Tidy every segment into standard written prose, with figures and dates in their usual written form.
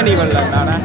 கேணி வெள்ளம் தானே.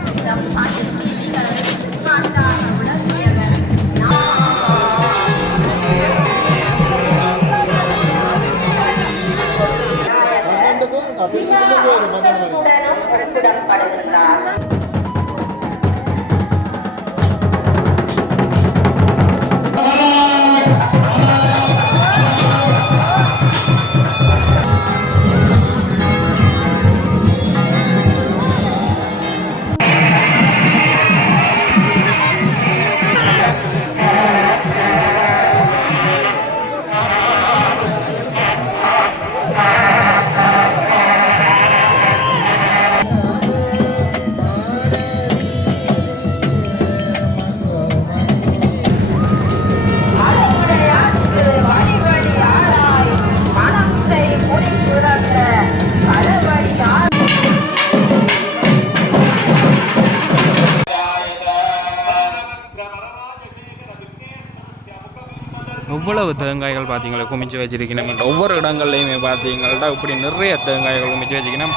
எவ்வளவு தேங்காய்கள் பார்த்தீங்களா குமிச்சு வச்சிருக்கணும். ஒவ்வொரு இடங்கள்லையுமே பார்த்தீங்கன்னா இப்படி நிறைய தேங்காய்கள் குமிச்சு வச்சுக்கணும்.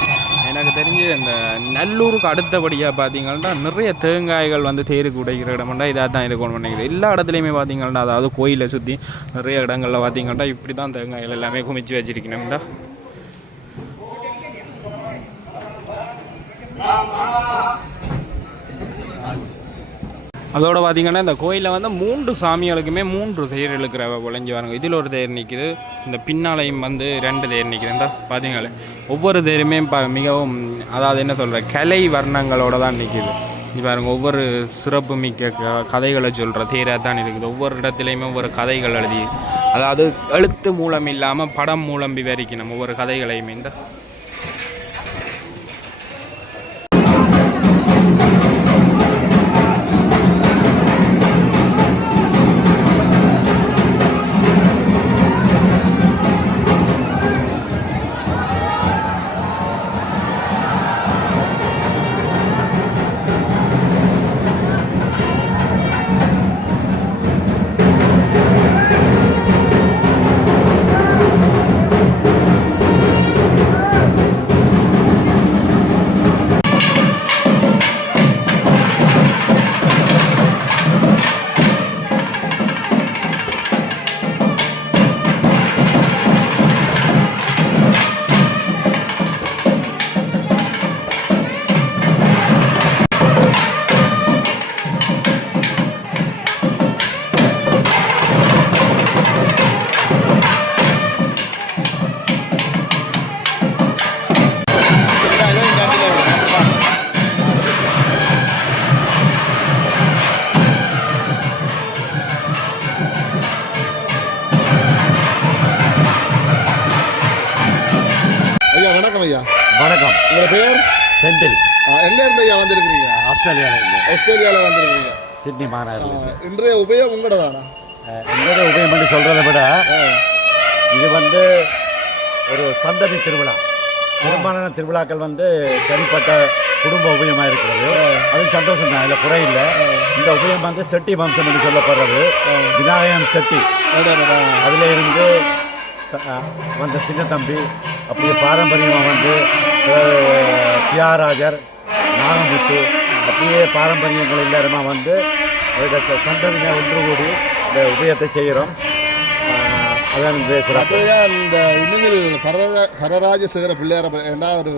எனக்கு தெரிஞ்சு இந்த நல்லூருக்கு அடுத்தபடியாக பார்த்தீங்கன்னா நிறைய தேங்காய்கள் வந்து தேருக்கு உடைக்கிற இடம்னா இதாக தான் இருக்கணும் நினைக்கிறேன். எல்லா இடத்துலையுமே பார்த்தீங்கன்னா அதாவது கோயிலை சுற்றி நிறைய இடங்களில் பார்த்தீங்கன்னா இப்படி தான் தேங்காய்கள் எல்லாமே குமிச்சு வச்சிருக்கணும்டா. அதோடு பார்த்திங்கன்னா இந்த கோயிலில் வந்து 3 சாமிகளுக்குமே 3 தேர் இழுக்கிற விளைஞ்சி வாருங்க. இதில் ஒரு தேர் நிற்கிது, இந்த பின்னாலையும் வந்து 2 தேர் நிற்கிது. பார்த்தீங்களே ஒவ்வொரு தேருமே மிகவும் அதாவது என்ன சொல்கிற கலை வர்ணங்களோடு தான் நிற்கிது. இது பாருங்கள் ஒவ்வொரு சிறப்பு மிக்க கதைகளை சொல்கிற தேராக தான் இருக்குது. ஒவ்வொரு இடத்துலையுமே ஒவ்வொரு கதைகள் எழுதி அதாவது எழுத்து மூலம் இல்லாமல் படம் மூலம் விவரிக்கணும் ஒவ்வொரு கதைகளையுமே. இந்த வணக்கம். உங்கள் பெயர்? செந்தில். எங்கேருந்து ஐயா வந்திருக்கிறீங்க? ஆஸ்திரேலியாவில் வந்திருக்கிறீங்க. சிட்னி மாநகரம். இன்றைய உபயம் உங்களோட தானா? எங்களோட உபயம் பண்ணி சொல்கிறத விட இது வந்து ஒரு சந்ததி திருவிழா. பெரும்பாலான திருவிழாக்கள் வந்து தனிப்பட்ட குடும்ப உபயமாக இருக்கிறது. அது சந்தோஷம் தான், அதில் குறையில்லை. இந்த உபயம் வந்து செட்டி வம்சம் என்று சொல்லப்படுறது. விநாயகம் செட்டி அதில் இருந்து வந்த சின்ன தம்பி அப்படியே பாரம்பரியமாக வந்து தியாகராஜர், நாகமுத்து அப்படியே பாரம்பரியங்கள் எல்லாருமா வந்து சந்ததியாக ஒன்று கூடி இந்த உபயத்தை செய்கிறோம். அதான் பேசுகிறேன். இந்த உண்மையில் பரராஜசேகர பிள்ளையார ஏன்னா ஒரு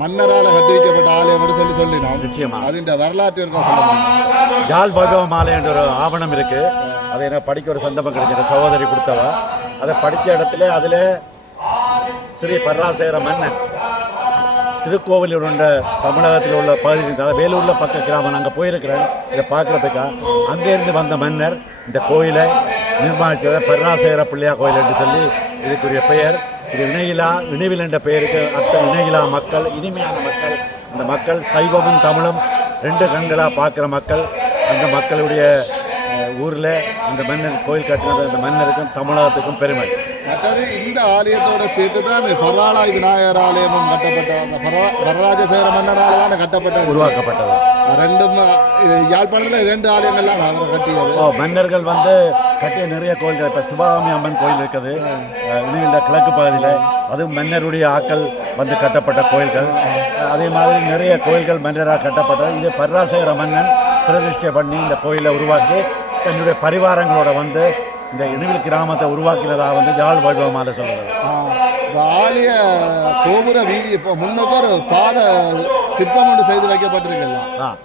மன்னரால் கட்டுவிக்கப்பட்ட ஆலயம் என்று சொல்லினோம். நிச்சயமாக அது வரலாற்று இருக்கா சொல்ல ஜால் பகவம் ஆலயம் என்ற ஒரு ஆவணம் இருக்குது. அதை என்ன படிக்க ஒரு சந்தர்ப்பம் கிடைக்கிற சகோதரி கொடுத்தவா. அதை படித்த இடத்துல அதில் ஸ்ரீ பராசேகர மன்னன் திருக்கோவிலூர் உள்ள தமிழகத்தில் உள்ள பகுதி, அதாவது வேலூரில் பக்க கிராமம். அங்கே போயிருக்கிறேன் இதை பார்க்குறதுக்கா. அங்கேருந்து வந்த மன்னர் இந்த கோயிலை நிர்மாணித்ததை பராசேகர பிள்ளையார் கோயில் என்று சொல்லி இதுக்குரிய பெயர். இது இணைவில் என்ற பெயருக்கு அர்த்தம் இணையிலா மக்கள், இனிமையான மக்கள். அந்த மக்கள் சைவமும் தமிழும் 2 கண்களாக பார்க்குற மக்கள். அந்த மக்களுடைய ஊரில் அந்த மன்னர் கோயில் கட்டினது அந்த மன்னருக்கும் தமிழகத்துக்கும் பெருமை. மற்றது இந்த ஆலயத்தோடு சேர்த்து தான் பராளாய் விநாயகர் ஆலயமும் கட்டப்பட்ட அந்த வரராஜசேகர மன்னரால் தான் உருவாக்கப்பட்டது. ரெண்டும் யாழ்ப்பாணத்தில் 2 ஆலயங்கள்லாம் அவரை கட்டியது. மன்னர்கள் வந்து கட்டிய நிறைய கோயில்கள். இப்போ சிவகாமி அம்மன் கோயில் இருக்குது இணைவில் கிழக்கு பகுதியில். அதுவும் மன்னருடைய ஆக்கள் வந்து கட்டப்பட்ட கோயில்கள். அதே மாதிரி நிறைய கோயில்கள் மன்னரால் கட்டப்பட்டது. இது பராசேகர மன்னன் பிரதிஷ்டை பண்ணி இந்த கோயிலை உருவாக்கி தன்னுடைய பரிவாரங்களோட வந்து இந்த இணுவில் கிராமத்தை உருவாக்கினதாக வந்து யாழ் வைபவமாக சொல்லுறது. ஆலய கோபுர வீதி இப்போ முன்னுக்கு ஒரு பாத சிற்பம் ஒன்று செய்து வைக்கப்பட்டிருக்கல,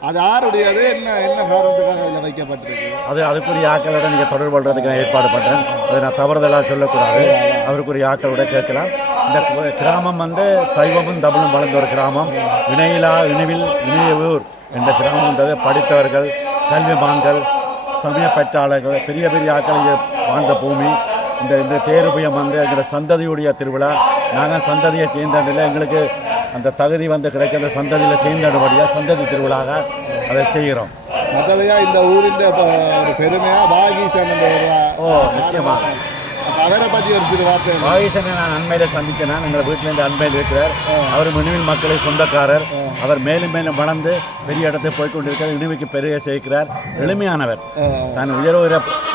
அது யாருடையது, என்ன என்ன காரணத்துக்காக அதில் வைக்கப்பட்டிருக்கு? அதுக்குரிய ஆக்களோட நீங்கள் தொடர்பு கொள்றதுக்கு நான் ஏற்பாடு பண்ணுறேன். அதை நான் தவறுதலாக சொல்லக்கூடாது. அவருக்குரிய ஆக்களோட கேட்கலாம். இந்த கிராமம் வந்து சைவமும் தமிழும் வளர்ந்த ஒரு கிராமம். இணையிலா இணுவில் இணையவூர் என்ற கிராமம்ன்றது படித்தவர்கள், கல்விமான்கள், சமய பற்றாளர்கள், பெரிய பெரிய ஆக்கள் இங்கே வாழ்ந்த பூமி. இந்த தேருபயம் வந்து எங்களோட சந்ததியுடைய திருவிழா. நாங்கள் சந்ததியை சேர்ந்ததில் எங்களுக்கு அந்த தகுதி வந்து கிடைச்ச அந்த சந்ததியில் சேர்ந்தபடியாக சந்ததி திருவிழாக அதை செய்கிறோம். மற்றதையாக இந்த ஊரின் ஒரு பெருமையாக வாகீசன் நிச்சயமாக அவரை பற்றி ஒரு சிறு வார்த்தை. வாகீசனை நான் அண்மையில் சந்தித்தேன். எங்கள் வீட்டிலேருந்து அண்மையில் இருக்கிறார். அவர் இணுவில் மக்களை சொந்தக்காரர். அவர் மேலும் மேலும் வளர்ந்து பெரிய இடத்துக்கு போய்கொண்டிருக்கிறார். இணுவிக்கு பெருக சேர்க்கிறார். எளிமையானவர். நான்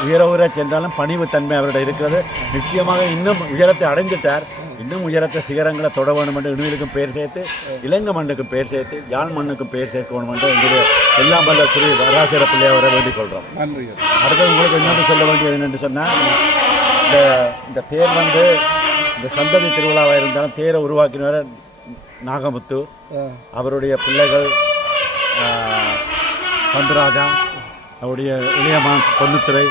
உயர சென்றாலும் பணிவு தன்மை அவரிடம் இருக்கிறது. நிச்சயமாக இன்னும் உயரத்தை அடைந்துட்டார். இன்னும் உயரத்தை சிகரங்களை தொட வேண்டும் என்று இணுவிலுக்கும் பேர் சேர்த்து, இலங்கை மண்ணுக்கும் பேர் சேர்த்து, யாழ் மண்ணுக்கும் பேர் சேர்க்க வேண்டும் என்று எங்களுடைய எல்லாம் வல்ல ஸ்ரீ வரராசேர பிள்ளையாவரை வேண்டிக் கொள்கிறோம். நன்றி. அடுத்தது உங்களுக்கு இன்னொன்று சொல்ல வேண்டியது என்னென்று சொன்னால், இந்த தேர் வந்து இந்த சந்ததி திருவிழாவாக இருந்தாலும் தேரை உருவாக்கினவர் நாகமுத்து. அவருடைய பிள்ளைகள் பந்துராஜா, அவருடைய இளையமான் பொன்னுத்துறை,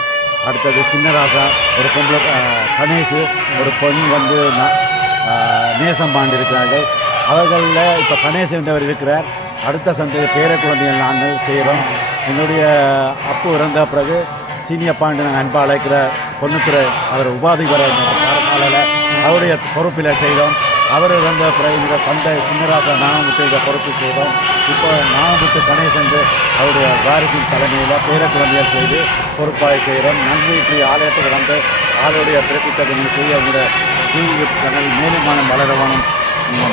அடுத்தது சின்னராசா, ஒரு பொம்பளை கணேசு, ஒரு பொன் வந்து நேசம் பாண்டு இருக்கிறார்கள். அவர்களில் இப்போ கணேசு என்றவர் இருக்கிறார். அடுத்த சந்தை பேர குழந்தைகள் நாங்கள் செய்கிறோம். என்னுடைய அப்பு இறந்த பிறகு சீனியர் பாண்டு நாங்கள் அன்பாக அழைக்கிற பொன்னுத்துறை அவர் உபாதிபர காலத்தில் அவருடைய பொறுப்பில் செய்தோம். அவர் இறந்த பிறகு என்னுடைய தந்தை சின்னராசா நாகமுத்து இதை பொறுப்பு செய்தோம். இப்போ நாகமுத்து கணேசன் அவருடைய வாரிசின் தலைமையில் பேர குழந்தைகள் செய்து பொறுப்பாக செய்கிறோம். நன்றி. இப்படி ஆலயத்துக்கு வந்து ஆளுடைய பிரசித்தத்தை நீங்கள் செய்ய உங்களுடைய யூடியூப் சேனல் மேலும் வளரவானும்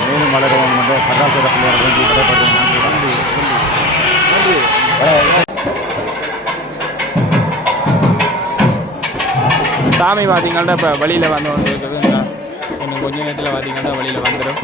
மேலும் வளரவானும் என்று பராசேர பிள்ளையார் வேண்டி விடைபெறும். நன்றி. நன்றி. சாமி பார்த்தீங்கன்னா இப்போ வழியில் வந்து கொண்டு இருக்குது. இன்னும் கொஞ்ச நேரத்தில் பார்த்தீங்கன்னா வழியில் வந்துடும்.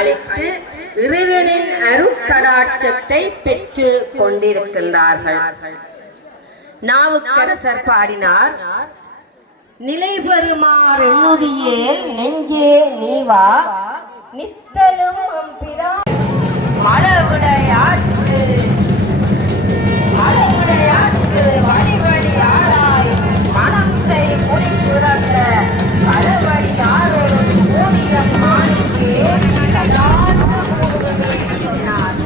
கழித்து இறைவனின் அருட்கடாட்சத்தை பெற்று கொண்டிருக்கின்றார்கள். நாவுக்கரசர் பாடினார், நிலை பெறுமாறு எண்ணுதியேல் நெஞ்சே நீவா நித்தலும் அம்பிரா மலவுடையாற்று வழி வழி ஆளாய் மனம் செய் முடி துறந்த பலவழி ஆரோடும் ஓடியம் மாணிக்கே கடாத்து மூடுவே சொன்னார்.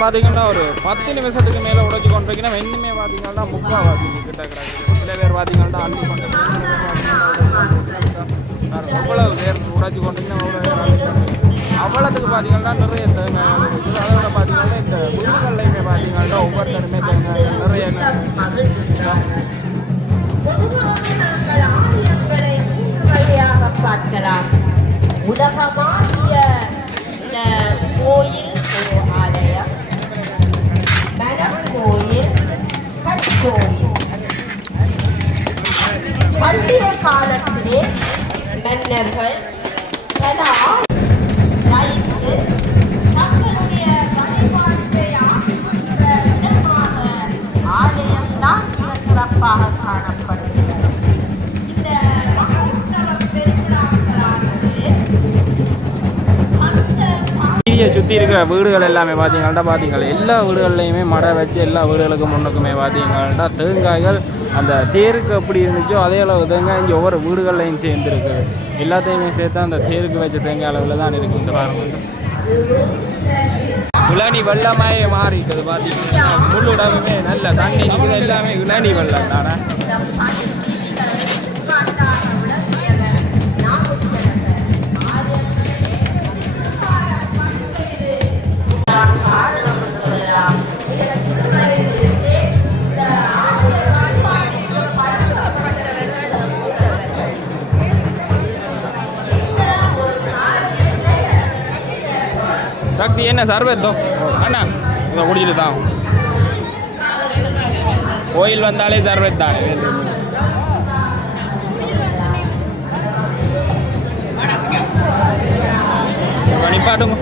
பார்த்தீங்கன்னா ஒரு 10 நிமிஷத்துக்கு மேலே உடைச்சி கொண்டிருக்கீங்கன்னா இன்னுமே பார்த்தீங்கன்னா முக்கால்வாசி கிட்ட கிடக்குது. சில பேர் பார்த்தீங்கன்னா அள்ளி கொண்டு அவ்வளவு பேர் உடைச்சி கொண்டிருக்கீங்கன்னா அவ்வளோத்துக்கு பார்த்தீங்கன்னா நிறைய தேங்காய் இருக்குது. அதோட பார்த்தீங்கன்னா இந்த வீடுகள்லையுமே பார்த்தீங்கன்னா ஒவ்வொருத்தருமே தேங்காய் நிறைய பார்க்கலாம். உலகமாகிய இந்த கோயில் ஒரு ஆலயம், மனக்கோயில், கற்கோயில். பண்டைய காலத்திலே மன்னர்கள் பல வைத்து தங்களுடைய வழிபாட்டை ஆற்றுகின்ற இடமாக ஆலயம்தான் மிக சிறப்பாக காணப்படுகிறது. இந்த மகோத்சவ பெருவிழாக்களானது சுற்றி இருக்கிற வீடுகள் எல்லாமே பார்த்தீங்கன்னா எல்லா வீடுகள்லையுமே மடை வச்சு எல்லா வீடுகளுக்கு முன்னுக்குமே பார்த்தீங்கன்னா தேங்காய்கள் அந்த தேருக்கு எப்படி இருந்துச்சோ அதே அளவு தேங்காய் இங்கே ஒவ்வொரு வீடுகள்லையும் சேர்ந்துருக்கு. எல்லாத்தையுமே சேர்த்து அந்த தேருக்கு வச்ச தேங்காய் அளவில் தான் இருக்குது. இந்த பாருங்க இளநி வெள்ளமாயே மாறி இருக்குது. பார்த்தீங்கன்னா முள்ளுடமே நல்ல தண்ணி இருக்குது. எல்லாமே இளநி வெள்ளம் தானே. சக்தி என்ன சர்வத்தோ அண்ணா இதை குடிச்சிட்டு தான் கோயில் வந்தாலே சர்வத் தான் நிப்பாட்டுங்க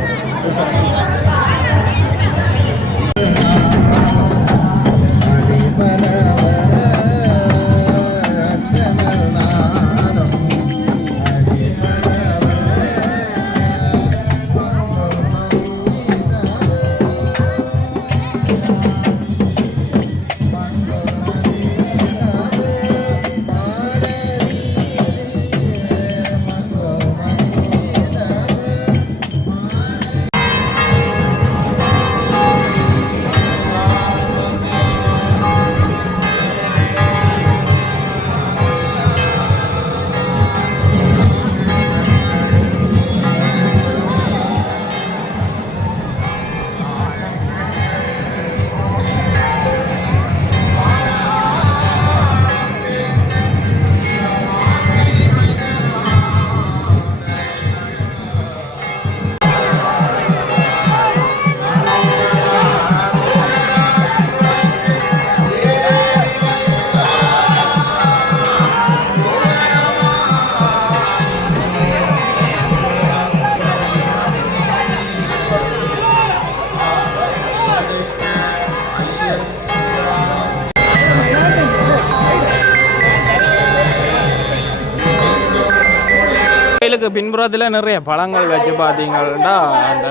கோயிலுக்கு பின்புறத்தில் நிறைய பழங்கள் வச்சு பார்த்தீங்கன்னா அந்த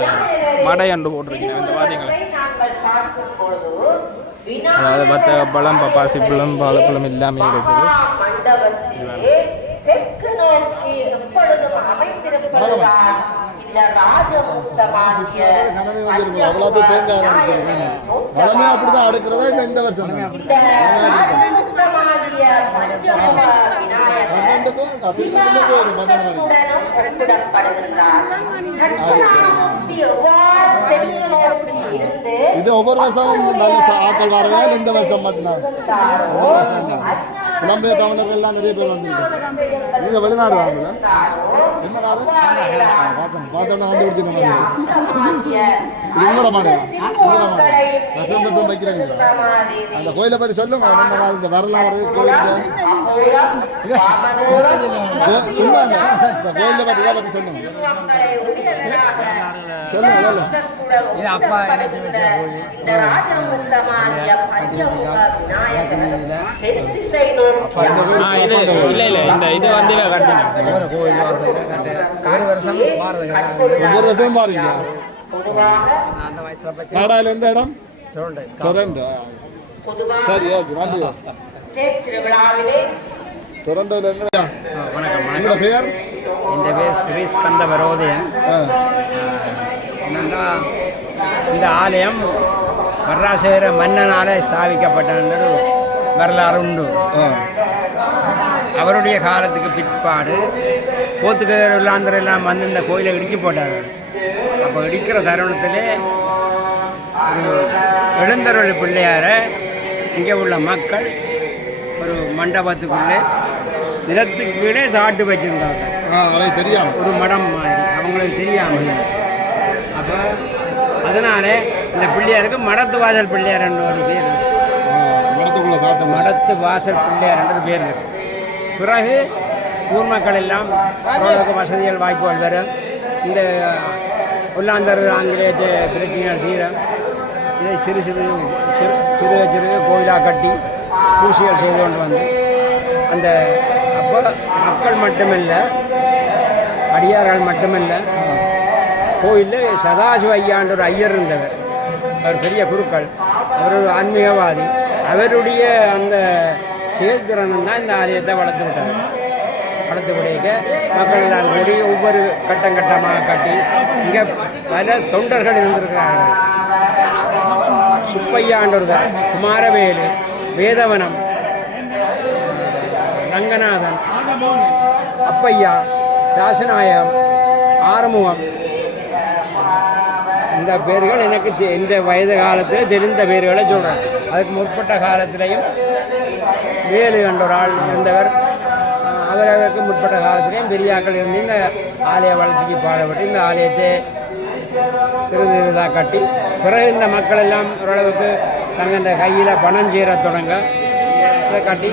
மடை அண்டு போட்டிருக்கீங்க அந்த பார்த்தீங்களா அதாவது பத்த பழம் பப்பாசி பழம் வாழைப்பழம் எல்லாமே இருக்குது தெற்கு நோக்கி எப்பொழுதும் அமைந்திருப்பதுதான் இந்த ராஜமுக்தமாகிய அப்படிதான் அடுக்கிறதா இல்லை இந்த வருஷம் இந்த ராஜமுக்தமாகிய பஞ்சமுக விநாயகர் சிவனுடனும் ஒப்பிடப்படுகின்றார். தட்சிணாமூர்த்தி எவ்வாறு தெற்கு நோக்கி இருந்து இது ஒவ்வொரு வருஷமும் நல்ல ஆக்கள் வரவே இந்த வருஷம் மட்டும்தான் புலம்பெயர் தமிழர்கள் எல்லாம் நிறைய பேர் வந்துருக்காங்க. நீங்க வெளிநாடு வாங்கல என்ன நாடு பார்த்தோம்னா கண்டுபிடிச்சிருக்கோம். இது உங்களோட மாடு வருஷம் வருஷம் வைக்கிறாங்க. அந்த கோயிலை பற்றி சொல்லுங்க. இந்த மாதிரி இந்த வரலாறு கோயில் சும்மா இந்த கோயிலை பற்றி இதை பற்றி சொல்லுங்க சொல்லுங்க சொல்லுங்க. இது அப்பா இந்த ராஜமுக்தமாகிய பஞ்சமுக விநாயகர் தெற்திசை நோக்கி இல்லை இந்த இது வந்து ஒவ்வொரு வருஷம் பாருங்க. நாடால எந்த இடம் டொரண்டோ. சரி ஓகே நன்றி. திருவிழாவிலே டொரண்டோல வணக்கம். உங்களோட பெயர்? என் பேர் ஸ்ரீ ஸ்கந்த வரோதயன். என்னென்னா இந்த ஆலயம் பராசர மன்னனால் ஸ்தாபிக்கப்பட்ட வரலாறு உண்டு. அவருடைய காலத்துக்கு பிற்பாடு போத்துக்கர் உள்ளாந்தர் எல்லாம் வந்து இந்த கோயிலை இடித்து போட்டாங்க. அப்போ இடிக்கிற தருணத்திலே ஒரு எழுந்தருளி பிள்ளையாரை இங்கே உள்ள மக்கள் ஒரு மண்டபத்துக்குள்ளே நிலத்துக்கு கீழே தாட்டு வச்சுருந்தாங்க. ஒரு மடம் மாதிரி அவங்களுக்கு தெரியாமல். அப்போ அதனால் இந்த பிள்ளையாருக்கு மடத்து வாசல் பிள்ளையார் என்ற ஒரு பேர், மடத்து வாசல் பிள்ளையார் என்ற பேர் இருக்கு. பிறகு ஊர் மக்கள் எல்லாம் ஓரளவுக்கு வசதிகள் வாய்ப்புகள் வரும். இந்த உள்ளாந்தர் ஆங்கிலேய பிரச்சனைகள் தீர இதை சிறு சிறு சிறு சிறு கோயிலாக கட்டி பூசிகள் செய்து கொண்டு வந்து அந்த அப்போ மக்கள் மட்டுமல்ல அடியார்கள் மட்டுமல்ல கோயிலில் சதாசிவ ஐயான்ற ஒரு ஐயர் இருந்தவர். அவர் பெரிய குருக்கள், அவர் ஒரு ஆன்மீகவாதி. அவருடைய அந்த செயல்திறனும் தான் இந்த ஆலயத்தை வளர்த்து விட்டார். வளர்த்து விடைக்க மக்கள் எல்லாம் கூடி ஒவ்வொரு கட்டம் கட்டமாக கட்டி இங்கே பல தொண்டர்கள் இருந்திருக்கிறார்கள். சுப்பையாண்டவர், குமாரவேலு, வேதவனம், ரங்கநாதன், அப்பையா, ராசநாயகம், ஆறுமுகம், இந்த பேர்கள் எனக்கு இந்த வயது காலத்தில் தெரிந்த பேர்களை சொல்கிறேன். அதுக்கு முற்பட்ட காலத்திலையும் வேலு என்ற ஒரு ஆள் இருந்தவர். அவருக்கு முற்பட்ட காலத்திலையும் பெரியாக்கள் இருந்து இந்த ஆலய வளர்ச்சிக்கு பாடுபட்டு இந்த ஆலயத்தை சிறிது இதாக கட்டி பிறகு இந்த மக்கள் எல்லாம் ஓரளவுக்கு தங்கள் கையில் பணம் சேர தொடங்க இதை கட்டி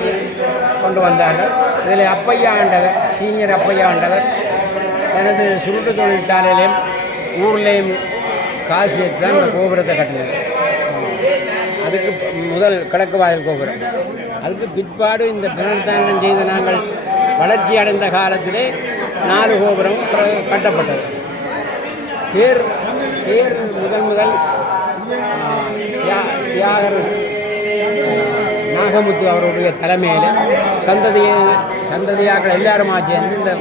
கொண்டு வந்தார்கள். இதில் அப்பையா ஆண்டவர், சீனியர் அப்பையா ஆண்டவர் எனது சுருட்டு தொழிற்சாலையிலையும் ஊர்லேயும் காசு சேர்த்து தான் இந்த கோபுரத்தை கட்டினது. அதுக்கு முதல் கிழக்கு வாயில் கோபுரம். அதுக்கு பிற்பாடு இந்த புனருத்தாரணம் செய்து நாங்கள் வளர்ச்சி அடைந்த காலத்திலே 4 கோபுரம் கட்டப்பட்டது. தேர் முதல் தியாகர் நாகமுத்து அவருடைய தலைமையில் சந்ததியாக்கள் எல்லாருமா சேர்ந்து இந்த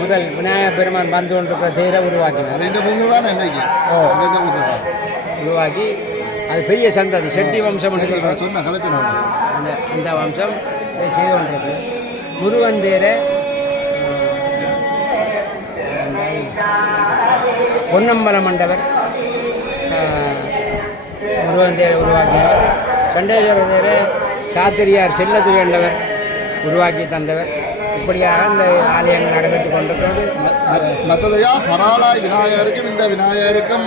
முதல் விநாயகர் பெருமான் வந்து கொண்டிருக்கிற தேரை உருவாக்கினார். உருவாக்கி அது பெரிய சந்ததி செட்டி வம்சம் அந்த வம்சம் செய்து கொண்டிருக்கு. முருகன் தேரை பொன்னம்பல மண்டவர் முருகன் தேரை உருவாக்கினார். சண்டேஸ்வர தேரை சாத்திரியார் செல்லது வேண்டவர் உருவாக்கி தந்தவர். இப்படியாக இந்த ஆலயங்கள் நடைபெற்று கொண்டிருக்கிறது. மற்றதையா பராளாய் விநாயகருக்கும் இந்த விநாயகருக்கும்